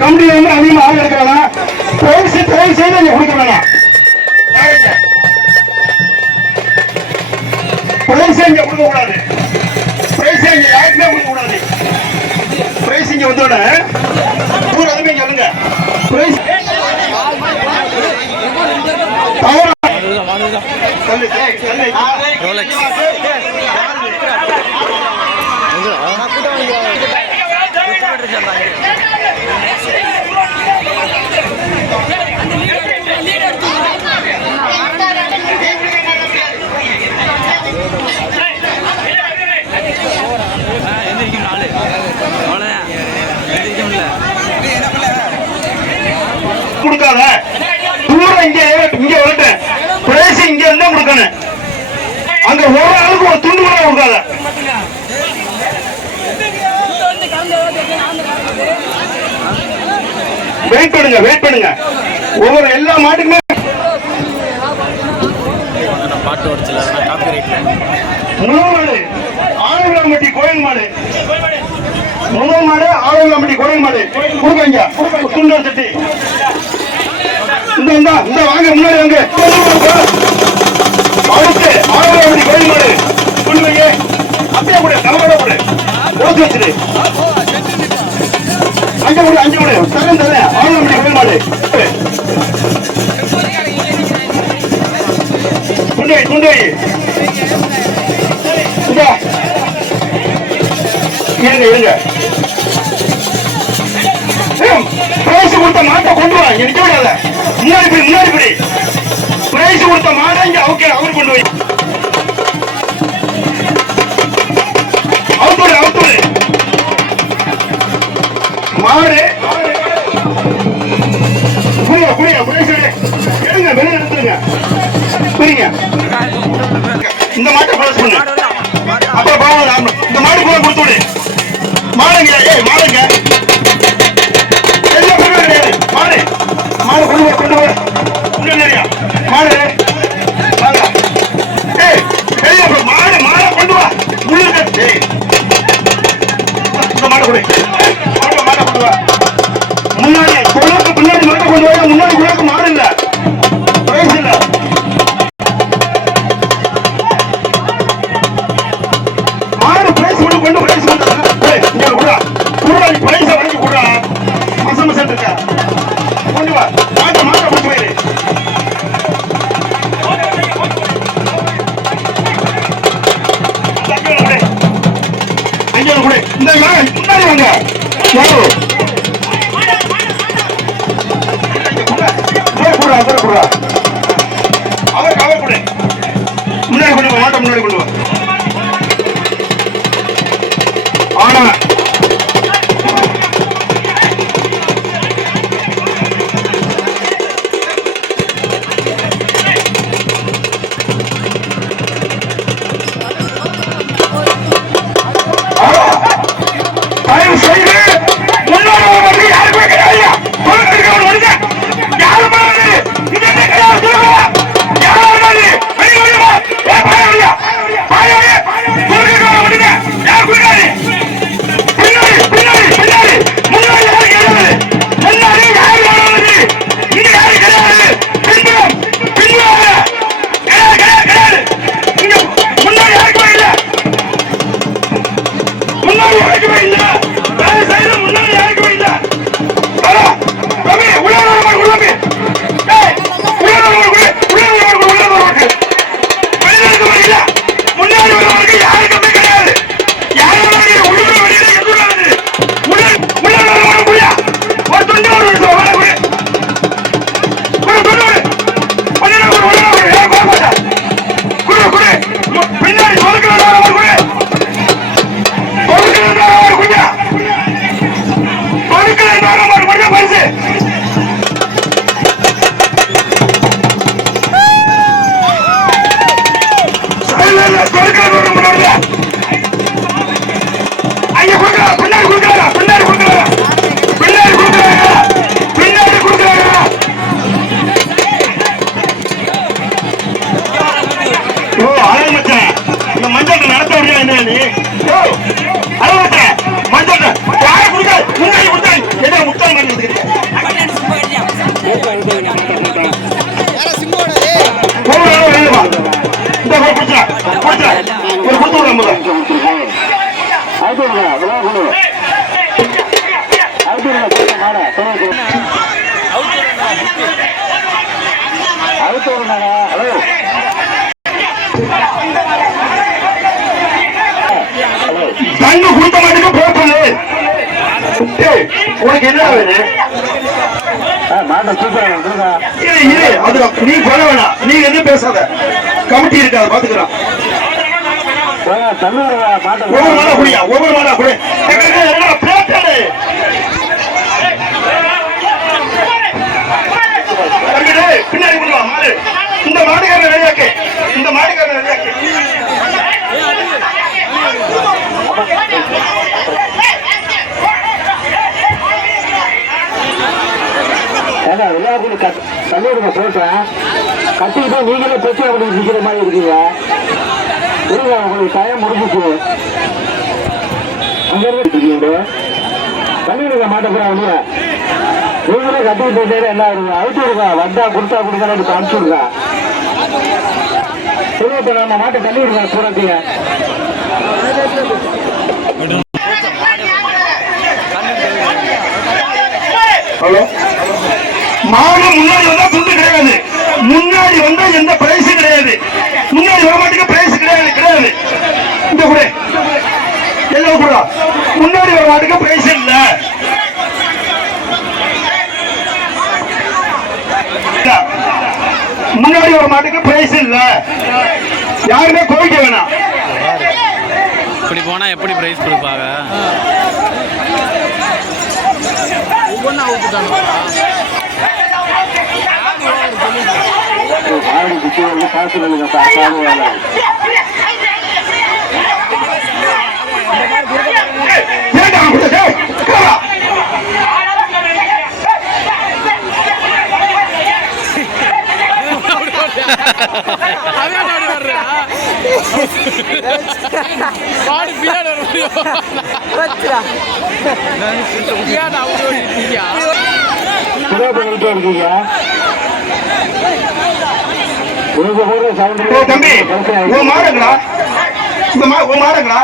Company வந்து அதிகமாக ஆள் எடுக்கலாம். தயவு செய்து நீங்க கொடுக்க வேணாம். பிரைஸ் இங்க கொடுக்க கூடாது. பிரைஸ் இங்க யாருக்குமே கொடுக்க கூடாது. பிரைஸ் இங்க வந்தோட அதுமே சொல்லுங்க. பிரைஸ் கொடுக்காத தூரம் இங்க வந்துட்டு பிரைஸ் இங்க இருந்தா கொடுக்கணும். அங்க ஒரு ஆளுக்கு ஒரு துண்டு கூட கொடுக்காத. வெயிட் பண்ணுங்க. ஒவ்வொரு எல்லா மாட்டுக்குமே முழுமாடு ஆளுநம்பட்டி கோயில் மாடு, முழுமாடு ஆளுநம்பட்டி கோயில் மாடு கொடுங்க. துண்டர் சட்டி இந்த வாங்க, முன்னாடி வாங்க. அடுத்து ஆளுநம்பட்டி கோயில் மாடு கொடுங்க. அப்படியே கூட கவலை கூட ஓட்டு வச்சிரு. அஞ்சு கூட தரேன். ஆளுநம்பட்டி கோயில் மாடு துண்டை இருங்க. பிரைஸ் கொடுத்த மாட்டை கொண்டு வா. நிக்க விடாத. முன்னாடி படி. பிரைஸ் கொடுத்த மாட்டை இங்க அவர் கொண்டு போய் அவுத்தோடு மாடு புரியுங்க. பிரைஸ் எடுங்க, வெளியே எடுத்துருங்க. புரியுங்க. இந்த மாட்டை பிரைஸ் பண்ணு. அப்புறம் இந்த மாடு கூட கொடுத்து விடு. மாடுங்க மாடு கொண்டு வர மாடு வாங்க. மாடை கொண்டு வா. உள்ளுக்கு இந்த மாட்டை கொடு. மாட்டை கொண்டு வா. முன்னாடி குழக்கு பின்னாடி மாட்டை கொண்டு வர. முன்னாடி குழக்கு மாடு இல்ல, பிரைஸ் இல்ல. மாடு பிரைஸ் கொண்டு பிரைஸ் பிரைஸ் வாங்கி கூடா. மசம் இருக்க கொண்டு வா. மாட்டை கொண்டு போயிரு. இந்த முன்னாடி வாங்க. முன்னாடி கொண்டு வா. மாட்டை முன்னாடி கொண்டு வா. ஆனா தயவு செய்து நீ அளவு மஞ்சள் யாரை கொடுக்காது முன்னாடி கொடுத்தாங்க என்ன முட்டாள் மாதிரி கொடுத்துக்கிட்டு தண்ணி கொடுத்த மாட்டுக்கு போப்பது உனக்கு என்ன வேணும் நீ சொல்ல வேணாம் நீ என்ன பேசாத கமிட்டி இருக்காது பாத்துக்கிறான் ஒவ்வொரு மாடா குடியா ஒவ்வொரு மாடா குடி பின்னாடி கொடுவா மாடு இந்த மாடுகாரன் ரெடியாக்கு இந்த மாடுகாரன் ரெடியாக்கு கல்லூரிங்க சொல்றேன் கட்டிக்கிட்டா நீங்களே பிரச்சனை அப்படி நிக்கிற மாதிரி இருக்கீங்க உங்களுக்கு டைம் முடிஞ்சிச்சு அங்க இருந்து கல்லூரிங்க மாட்டேங்கிறாங்க நீங்களே கட்டிட்டு போயிட்டே என்ன ஆகுங்க அழுத்து விடுங்க வந்தா கொடுத்தா கொடுங்க அனுப்பிச்சு விடுங்க சொல்லுங்க நம்ம மாட்டை தள்ளி விடுங்க சூரத்திங்க ஹலோ மாடு முன்னாடி வந்தா துண்டு கிடையாது முன்னாடி வந்தா எந்த பிரைஸும் கிடையாது முன்னாடி வர மாட்டேங்க பிரைஸ் கிடையாது கிடையாது இந்த கூட எல்லாம் கூட முன்னாடி வர மாட்டேங்க பிரைஸ் இல்ல முன்னாடி வர மாட்டேங்க பிரைஸ் இல்ல யாருமே கோவிக்க வேணாம் இப்படி போனா எப்படி பிரைஸ் கொடுப்பாங்க தம்பி மாடுங்களா இந்த மாடுங்களா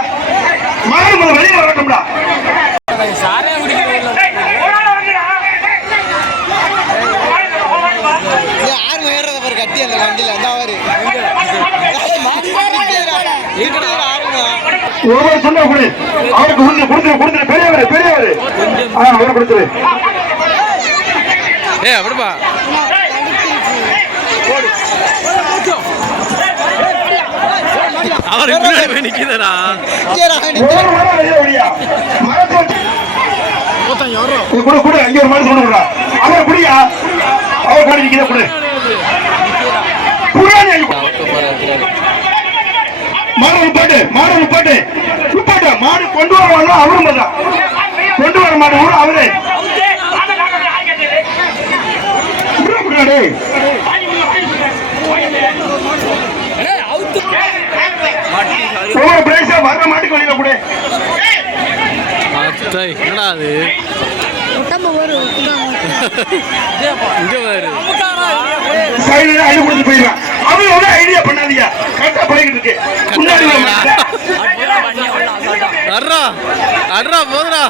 மாடு வெளியே வரட்டும்டா கட்டி அந்த வண்டியில ஒருவர் சொன்ன அவருக்கு கொடுத்துரு பெரியவர் பெரியவர் அவரை கொடுத்துரு அப்படிப்பா அவர் போய் நிக்கிறா கூட அங்கே ஒரு மாதிரி சொல்லுடா அவர் குடியா அவர் காடி நிக்கிற கூட மாடு பாட்டு மாடு கொண்டு வருவாங்க அவரும் கொண்டு வர மாடு கூட அவரு ஒவ்வொரு பிரைஸா வர்ற மாட்டுக்கு வழியில கூட என்னடா அது அடி கொடுத்து போயிடுவான் அவங்க ஐடியா பண்ணாதீங்க கரெக்டா போய்கிட்டு இருக்கு முன்னாடி அட்ரா போதுடா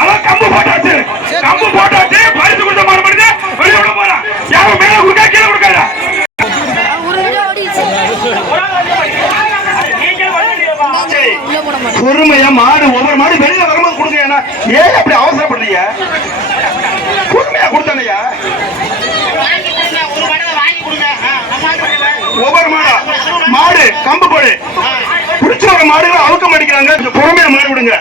அவன் கம்பு போட்டாச்சு பரிசு கொடுத்த மாடு பண்ணிட்டு வெளியே விட போறான் யாரும் மேல கொடுக்கா கீழே கொடுக்காதா பொறுமையா மாடு ஒவ்வொரு மாடு வெளியில வரும்போது கொடுங்க ஏன் அப்படி அவசரப்படுறீங்க பொறுமையா கொடுத்தானையா ஒவ்வொரு மாடு கம்பு போடு பிடிச்ச ஒரு மாடுகளை அவுக்க மாட்டேங்கிறாங்க பொறுமையா மாடு விடுங்க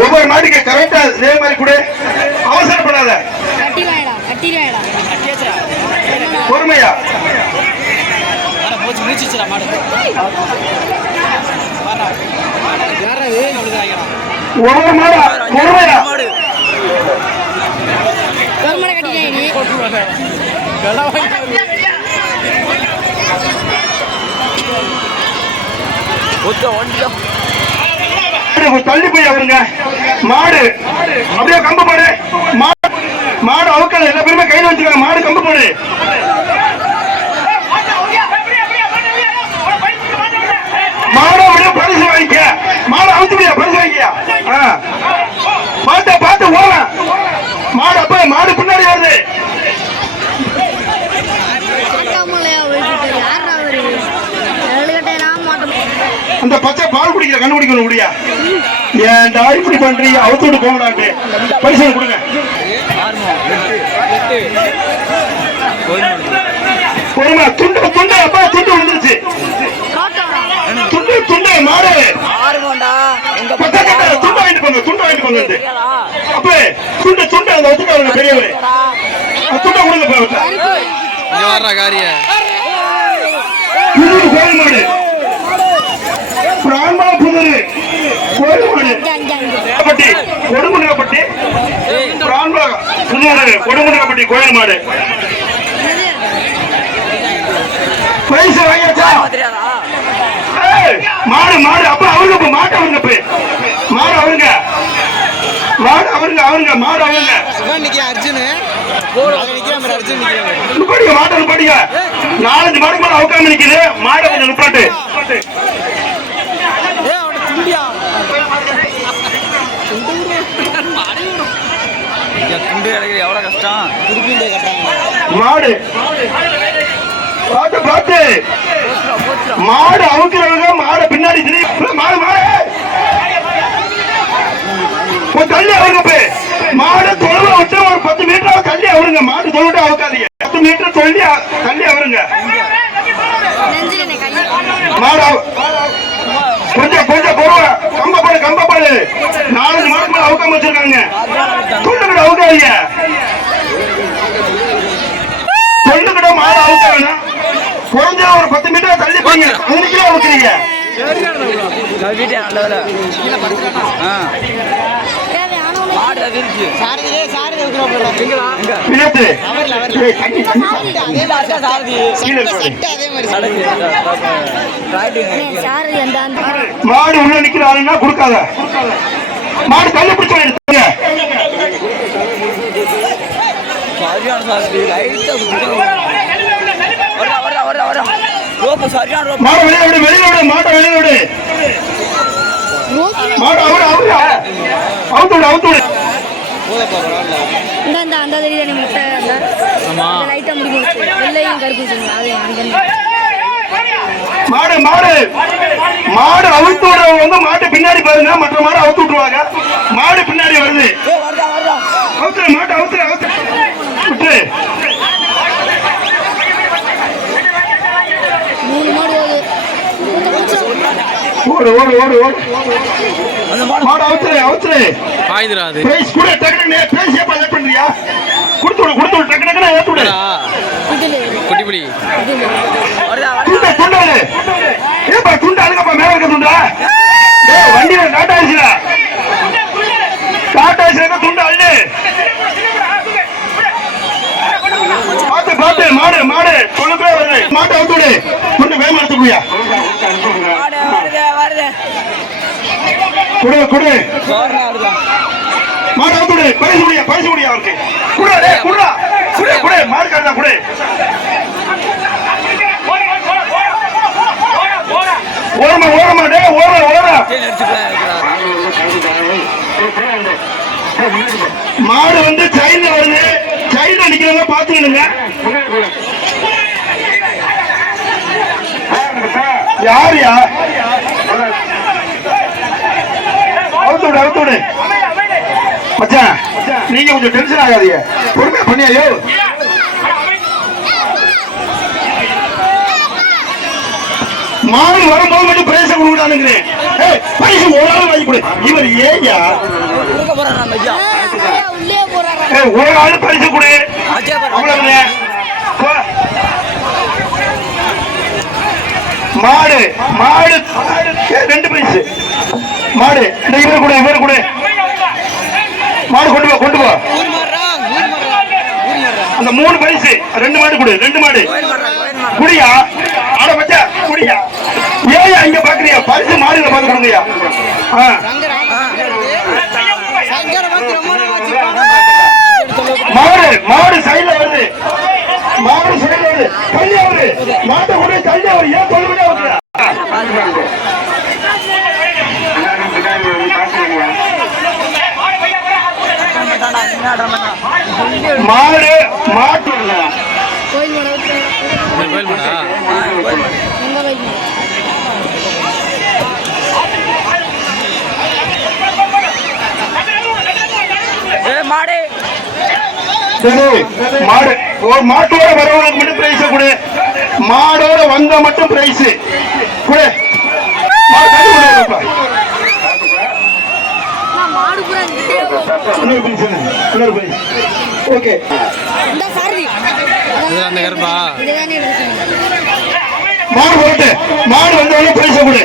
ஒவ்வொரு மாட்டுக்கு கரெக்டா இதே மாதிரி கூட அவசரப்படாத பொறுமையா பிடிச்சிச்சுடா மாடு ஒரு மாடா பொறுமையா தள்ளி போய் அவருங்க மாடு அப்படியே கம்பு போடு மாடு அவுக்கல எல்லா பேருமே கையில வச்சுக்காங்க மாடு கம்பு போடு மாடு அப்படியே பரிசு வாங்கிக்க மாடு அவுத்து முடியா பரிசு வாங்கிக்கியா பார்த்து ஓட மாடு அப்ப மாடு பின்னாடி வருது அந்த பச்சை பால் குடிக்கிற கண்ணு குடிக்கணும் முடியா ஏன்டா இப்படி பண்றீங்க அவுத்து போகலான்ட்டு பரிசு கொடுங்க பொறுமை துண்டு துண்டு அப்பா துண்டு விழுந்துருச்சு துண்டு துண்டு மாடு பச்சை துண்டு வாங்கிட்டு போங்க அப்ப துண்டு துண்டு அந்த ஒத்துக்காருங்க பெரியவரு துண்டை கொடுங்க காரிய கோயில் மாடு பிரான்மா புதரு கோயில் மாடு கொடுமுடிக்கப்பட்டி பிரான்மா புதரு கொடுமுடிக்கப்பட்டி கோயில் மாடு பைசா வாங்கியாச்சா மாடு மாடு அப்ப அவருங்க மாட்டு அவருங்க மாடு அவருங்க மாடு அவருங்க அவருங்க மாடு அவருங்க அர்ஜுன் படிக்க மாட்டு படிக்க 4-5 மாடு மேல அவுக்காம நிக்குது மாடு கொஞ்சம் நிப்பாட்டு எவ்வளவு கஷ்டம் மாடு பார்த்து பார்த்து மாடு அவுக்கிறவங்க மாடு பின்னாடி மாடு மாடு தள்ளி அவருங்க மாடு தொழுவ விட்டு ஒரு 10 மீட்டர் தள்ளி அவருங்க மாடு தொழுவிட்டு அவுக்காதீங்க 10 மீட்டர் சொல்லி தள்ளி அவருங்க மாடு கொஞ்சம் கொஞ்சம் போடுவ கம்பப்பாடு 4-5 மாடு மேல அவுக்காம வச்சிருக்காங்க தொண்டுகிட்ட அவுக்காதீங்க தொண்டுகிட்ட மாடு அவுக்க வேணாம் குறைஞ்ச ஒரு 10 மீட்டர் தள்ளி போங்க 5 கிலோ அவுக்குறீங்க மாடு உள்ள நிக்கிறாருன்னா கொடுக்காத மாடு கல்லு பிடிச்சு மாடு வெளியோடு மாட்டை வெளியோடு மாடு அவரு அவுத்து அவுத்து அந்த தெரியுது முட்டை லைட்டா முடிஞ்சு வெள்ளையும் கருப்பு மாடு மாடு மாடு அவுத்து விடுறவங்க வந்து மாட்டு பின்னாடி பாருங்க மற்ற மாடு அவுத்து விட்டுருவாங்க மாடு பின்னாடி வருது அவுத்துற மாட்டு அவுத்துற அவுத்து விட்டு 3 மாடு ஓடு ஓடு ஓடு ஓடு மாடு அவுத்துற பாய்துராது பிரைஸ் கூட டக்குனு பிரைஸ் ஏப்பா லேட் பண்றியா கொடுத்து விடு டக்குனு ஏத்து விடு குட்டிப்புடி துண்டு ஏப்பா துண்டு அதுக்கப்பா மேல இருக்க துண்டா டேய் வண்டியில டாடா ஆயிடுச்சுடா துண்டு அள்ளு பார்த்து மாடு தொழுப்பே வருது மாட்டை அவுத்து விடு துண்டு வேகமா எடுத்துக்குயா குடு மாடு அவுத்து விடு பரிசு முடியா அவருக்கு குடு மாடு காட்டா குடு ஓரமா டே ஓர மாடு வந்து சைல்ல வருது சைல்ல நிக்கிறவங்க பாத்துக்கணுங்க யாரியா அவுத்து விடு மச்சான் நீங்க கொஞ்சம் டென்ஷன் ஆகாதீங்க பொறுமையா பண்ணியா மாடு வரும்போது மட்டும் பிரைஸ் கொடுக்கலானுங்கிறேன் பரிசு ஒரு ஆள் வாங்கி கொடு இவர் ஏயா ஒரு ஆள் பரிசு கொடு அவ்வளவு மாடு 2 பைஸ் மாடு இவர் கூட மாடு கொண்டு போ அந்த 3 பைஸ் 2 மாடு கொடு 2 மாடு குடியா ஆட பச்சா குடியா ஏயா இங்க பாக்குறியா பரிசு மாடுல பாத்து கொடுங்கயா மாடு சைடுல வருது தள்ளி வருது மாட்டை கூட தள்ளி அவர் ஏன் சொல்லுங்க மாடு மாட்டு கோயில் மாடா மாடு மாடு ஒரு மாட்டோட வரவங்களுக்கு மட்டும் பிரைஸ் கொடு மாடோட வந்தா மட்டும் பிரைஸ் கொடு மாடு பூரா ஓகே இந்த சாரதி அந்த கருப்பா இதுதானே இருக்கு மாடு போட்டு மாடு வந்தவொடனே பிரைஸ் கொடு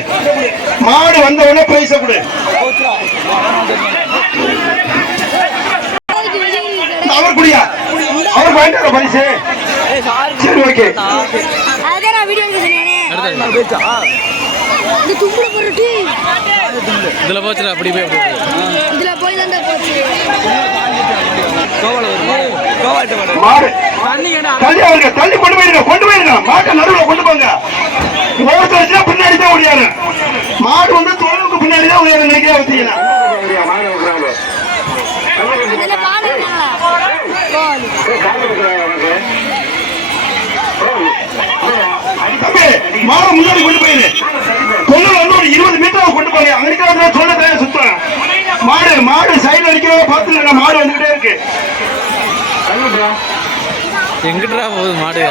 மாடு வந்தவொடனே பிரைஸ் கொடு அவர் குடியா அவர் வாங்கிட்டார பரிசு சரி ஓகே அதே நான் வீடியோ எடுத்துனேனே இந்த தும்புல போறட்டி இதுல போச்சுடா அப்படி போய் இதுல போய் தான் போச்சு மாடு தள்ளி கொண்டு போயிருங்க மாட்டை நடுவில் கொண்டு போங்க ஓரத்தை வச்சுனா பின்னாடி தான் ஓடியாரு மாடு வந்து தோளுக்கு பின்னாடி தான் ஓடியாரு நினைக்கிறா வச்சீங்கன்னா இதுல பாடு மாடு முன்னாடி கொண்டு போயிரு தொண்ணூறு வந்து ஒரு 20 மீட்டர் கொண்டு போய் அமெரிக்கா சொல்ல சுத்தம் மாடு சைடுல அடிக்கிறத பார்த்து மாடு வந்துகிட்டே இருக்கு எங்கிட்டா போகுது மாடு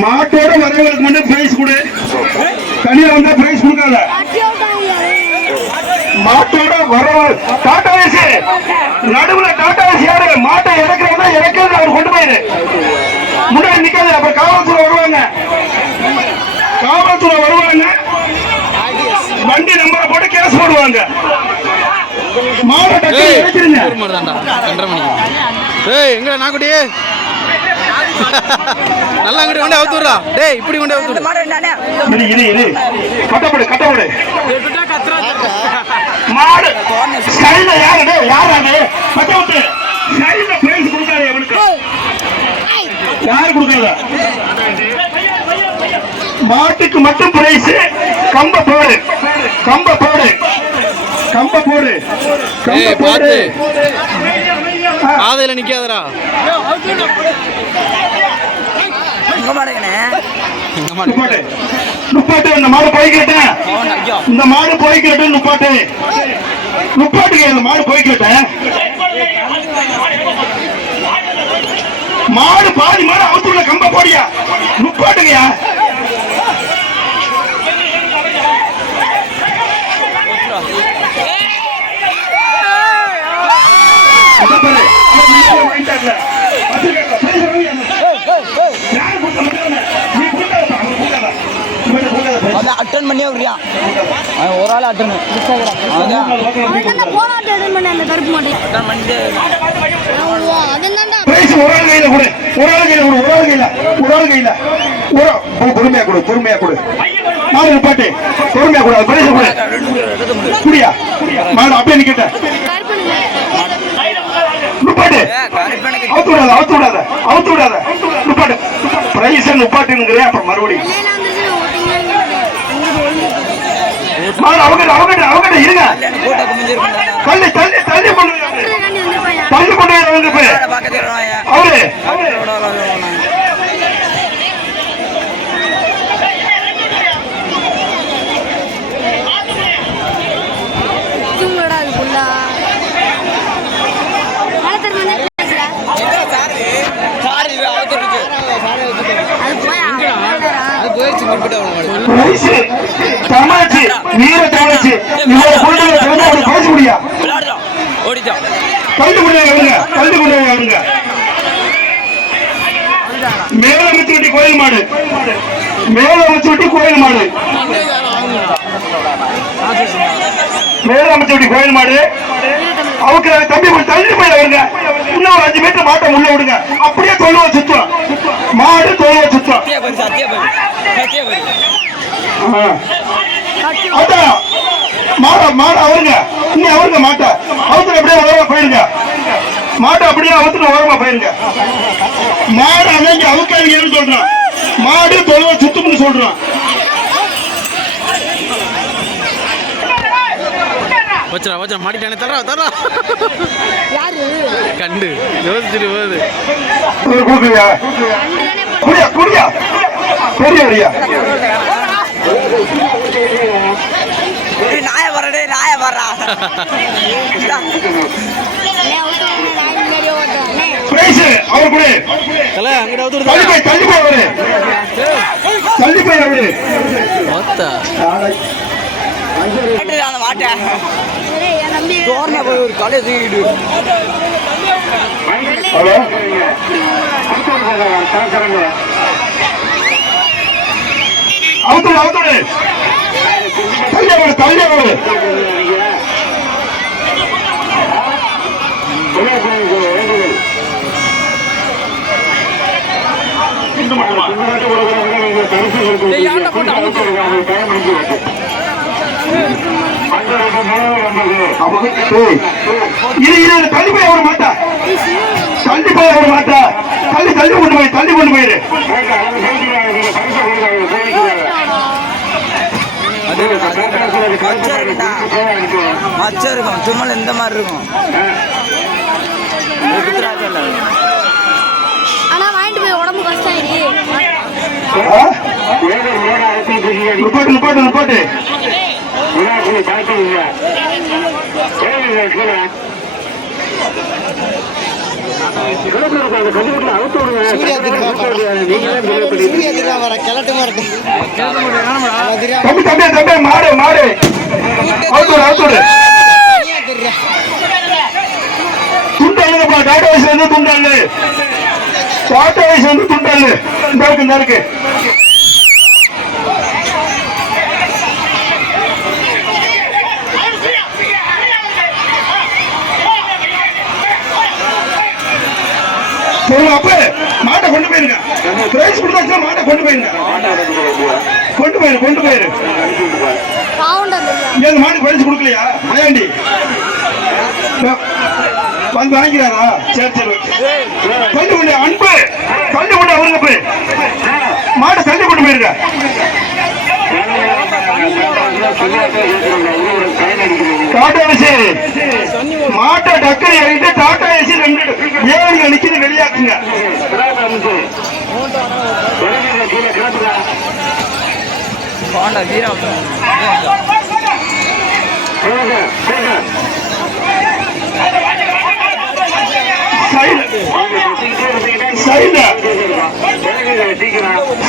மாட்டோட வரவங்களுக்கு மட்டும் பிரைஸ் கொடு தனியா வந்தா பிரைஸ் கொடுக்காத மாட்டோட வரவங்க டாடா ஏசி நடுவுல டாடா ஏசி யாரு மாட்டை இறக்குறதா இறக்குறது அவர் கொண்டு போயிரு முன்னாடி நிக்காது அப்புறம் காவல்துறை வருவாங்க வண்டி நம்பரை போட்டு கேஸ் போடுவாங்க மாடு டக்கு இறக்கிருங்க எங்க நாக்குடி நல்லா அங்கிட்டு கொண்டே அவுத்துறா டேய் இப்படி கொண்டே அவுத்துடு கட்டப்படு மாடு சைடுல யாரு கட்டவுட்டு சைடுல பிரைஸ் கொடுக்காது அவனுக்கு யாரு கொடுக்காத மாட்டுக்கு மட்டும் பிரைஸ் கம்ப போடு பாதையில நிக்காதடா நுப்பாட்டு இந்த மாடு போய்கிட்டேன் இந்த மாடு போய்கிட்டு நுப்பாட்டுங்க இந்த மாடு போய்கிட்டேன் மாடு பாதி மாடு அவுத்துள்ள கம்ப போடியா நுப்பாட்டுங்கயா அட்டன் பண்ணியே விடுறியா ஒரு ஆள் அட்டன் போராட்டம் அட்டன் பண்ண அந்த கருப்பு மாட்டேன் பொறுமையா கொடு மாடு பாட்டு பொறுமையா கொடு பிரைஸ் கொடு குடியா மாடு அப்படியே நிக்கட்ட நுப்பாட்டு அவுத்து விடாத நுப்பாட்டு பிரைஸ் நுப்பாட்டுங்கிற அப்புறம் மறுபடியும் மாடு அவங்கிட்ட இருங்க தள்ளி கொண்டு போய் அவரு வீர தமிழச்சி இவ்வளவு குழந்தைகளை பேச முடியா கலந்து கொண்டு வருங்க மேலமைச்சுவட்டி கோயில் மாடு மேலமைச்சுவட்டி கோயில் மாடு அவருக்கு தம்பி தள்ளி போய் வருங்க இன்னும் ஒரு 5 மீட்டர் மாட்டை உள்ள விடுங்க அப்படியே தொழுவ சுத்தம் மாடு தொழுவ சுத்தம் அதான் மாட அவருங்க இன்னும் அவருங்க மாட்டை அவத்துல அப்படியே ஓரமா போயிருங்க மாட்டை அப்படியே அவத்துல ஓரமா போயிருங்க மாடு அன்னைக்கு அவுக்காதீங்கன்னு சொல்றான் மாடு தொழுவ சுத்தம்னு சொல்றான் வச்சா மாட்டிட்டானே தரா யாரு கண்டு யோசிச்சுட்டு போகுது குடியா குடியா குடியா பெரிய நாய வரா அவர் கூட தள்ளி போய் அவரு ஒரு காலே தூக்கிடு அவுத்துடு தள்ளி தள்ளி போய் அவரு மாட்டா தள்ளி கொண்டு போயிரு மச்சம் இருக்கும் தும்மல் இந்த மாதிரி இருக்கும் ஆனா வாங்கிட்டு போய் உடம்பு கஷ்டம் நிப்பாட்டு மாடு துண்டல்லுப்பா டாட்டா வயசுல இருந்து துண்டல்லு இந்த இருக்கு அப்ப மாட்டை கொண்டு போயிருங்க பிரைஸ் கொடுத்தா மாட்டை கொண்டு போயிரு இந்த மாட்டுக்கு பிரைஸ் கொடுக்கலையா மயாண்டி வந்து வாங்கிக்கிறாரா சரி தள்ளி கொண்டு அன்பு தள்ளி கொண்டு அவருங்க போய் மாட்டை தள்ளி கொண்டு போயிருங்க டாடா ஏசி மாட்டை டக்கரை இறங்கிட்டு டாடா ஏசி 2 ஏழு நிக்குது வெளியாக்குங்க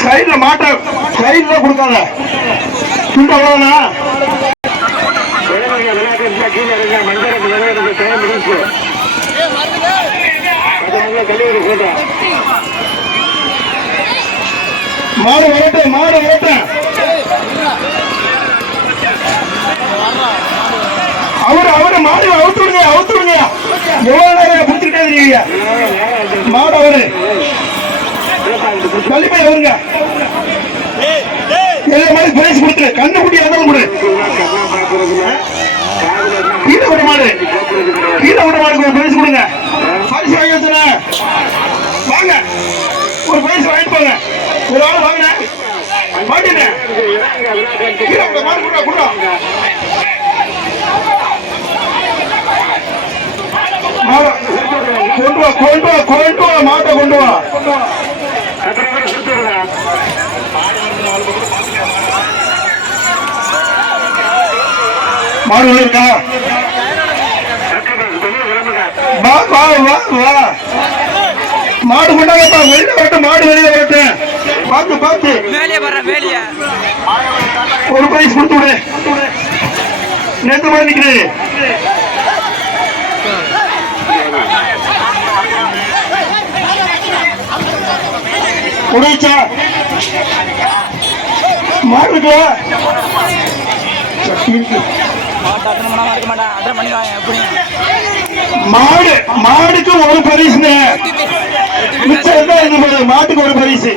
சைடுல மாட்ட சைடுல கொடுக்காத துண்டு அவ்வளவுனா மாடு வரட்டும் அவரு மாடு அவுத்துடுங்க எவ்வளவு நேரம் பிடிச்சிருக்காங்க மாடு அவரு தள்ளிப்போய் அவருங்க எல்லா மாதிரி பிரைஸ் கொடுத்துரு கண்ணு குட்டி இருந்தாலும் கொடு கீழே விட மாடு பிரைஸ் கொடுங்க பரிசு வாங்கி வச்சுன வாங்க ஒரு பரிசு வாங்கிட்டு போங்க ஒரு ஆள் வாங்கின மாட்டினேன் கீழே விட மாடு கொடுறா கொண்டு வா மாட்டை கொண்டு வா மாடு இருக்கா மாடு கொண்டாங்கப்பா வெளியில வரட்டும் மாடு வெளியில வரட்டும் பார்த்து ஒரு பிரைஸ் கொடுத்து விடு நேற்று மாதிரி நிற்கிறது முடிச்சா மாறுக்கா மாடு மாடுக்கு ஒரு பரிசு மாட்டுக்கு ஒரு பரிசு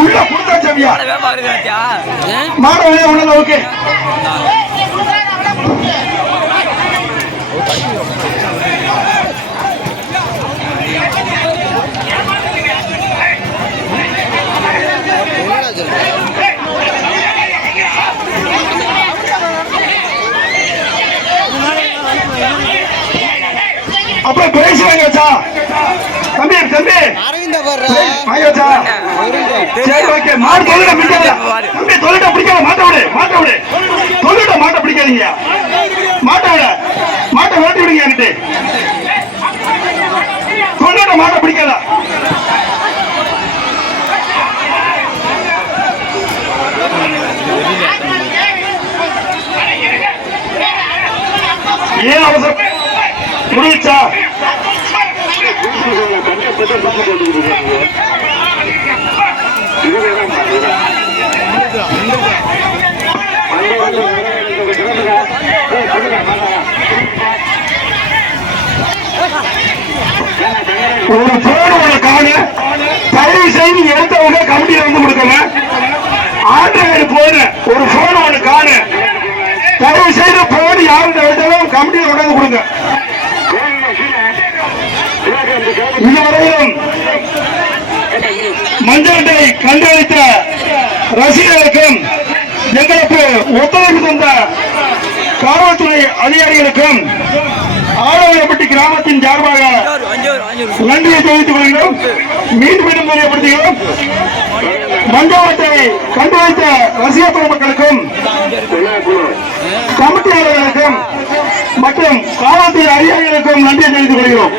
உள்ள கொடுத்தா சவியா மாட உள்ள ஓகே அப்புறம் பிரைஸ் வாங்கியாச்சா தம்பி தம்பி வாங்கியாச்சா சரி ஓகே மாடு தொழில பிடிக்காத தம்பி தொழில பிடிக்காத மாட்ட விடு தொழில மாட்ட பிடிக்காதீங்க மாட்ட ஓட்டி விடுங்க என்கிட்ட தொழில மாட்ட பிடிக்காத ஏன் அவசரம் முடிச்சா ஒரு போன் ஒன்று காணு தயவு செய்து எடுத்தவங்க கமிட்டியில வந்து கொடுக்கல ஆண்ட்ராய்டு போன் ஒரு போன் ஒன்று காணு தயவு செய்து போன் யாரும் எடுத்தாலும் கமிட்டியில கொண்டாந்து கொடுங்க இதுவரையிலும் மஞ்சளட்டை கண்டளித்த ரசிகர்களுக்கும் எங்களுக்கு ஒத்துழைப்பு தந்த காவல்துறை அதிகாரிகளுக்கும் ஆலவரப்பட்டி கிராமத்தின் சார்பாக நன்றியை தெரிவித்துக் கொள்கிறோம். மீண்டும் தெரியப்படுத்துகிறோம். மஞ்சளட்டை கண்டளித்த ரசிக பெருமக்களுக்கும் கமிட்டியாளர்களுக்கும் மற்றும் காவல்துறை அதிகாரிகளுக்கும் நன்றியை தெரிவித்துக் கொள்கிறோம்.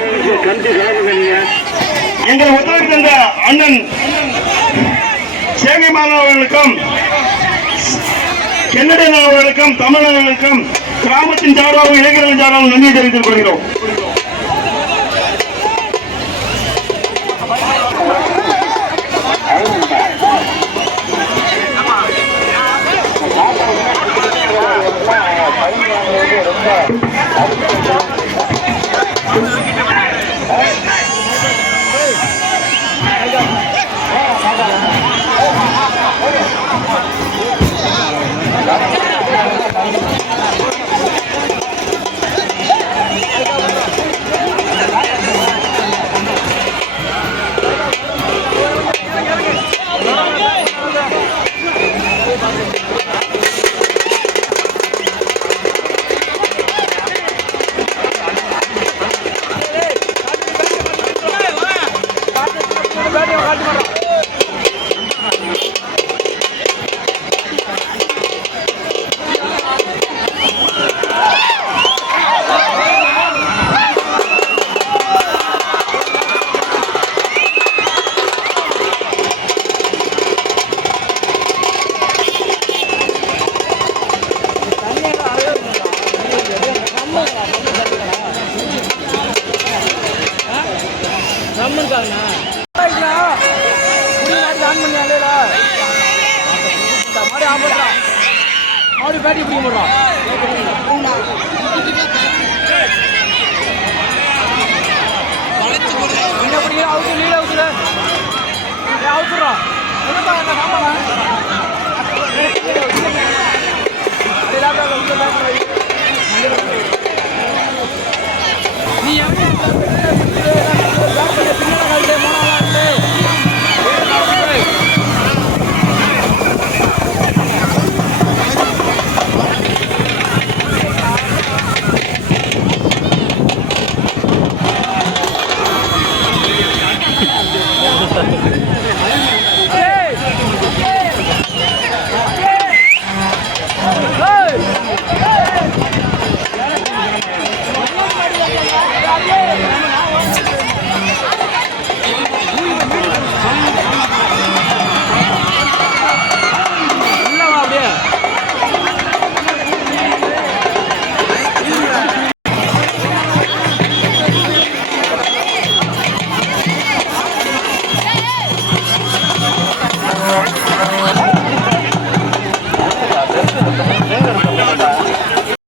எங்கள் ஒத்துழைப்பு தந்த அண்ணன் சேகை மாதவ அவர்களுக்கும் கென்னடியன் அவர்களுக்கும் தமிழர்களுக்கும் கிராமத்தின் சார்பாகவும் இளைஞர்கள் சார்பாகவும் நன்றி தெரிவித்துக் கொள்கிறோம். பேட்டி பிடிக்க மாட்டோம். என்ன பிடிக்கிற அவுத்து லீட் அவுத்துல அவுத்துறோம்.